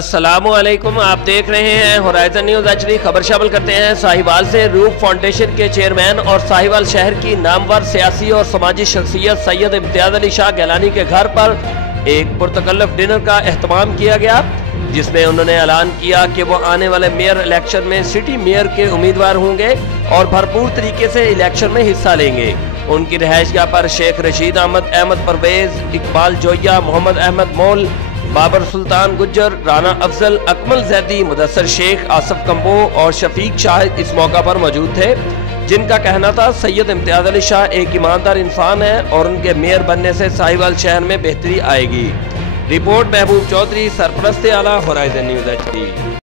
अस्सलामुअलैकुम, आप देख रहे हैं होराइजन न्यूज़ एचडी। खबर शामिल करते हैं साहिवाल से। रूफ फाउंडेशन के चेयरमैन और साहिवाल शहर की नामवर सियासी और समाजी शख्सियत सैयद इम्तियाज अली शाह गैलानी के घर पर एक पुरतकल्लफ डिनर का एहतमाम किया गया, जिसमें उन्होंने ऐलान किया कि वो आने वाले मेयर इलेक्शन में सिटी मेयर के उम्मीदवार होंगे और भरपूर तरीके से इलेक्शन में हिस्सा लेंगे। उनकी रिहाइशगाह पर शेख रशीद अहमद परवेज, इकबाल जोया, मोहम्मद अहमद मोल, बाबर सुल्तान गुज्जर, राना अफजल, अकमल जैदी, मुदस्सर शेख, आसफ कंबो और शफीक शाह इस मौका पर मौजूद थे, जिनका कहना था सैयद इम्तियाज अली शाह एक ईमानदार इंसान है और उनके मेयर बनने से साहिवाल शहर में बेहतरी आएगी। रिपोर्ट महबूब चौधरी, सरपरस्त आला, होराइजन न्यूज़ एचडी।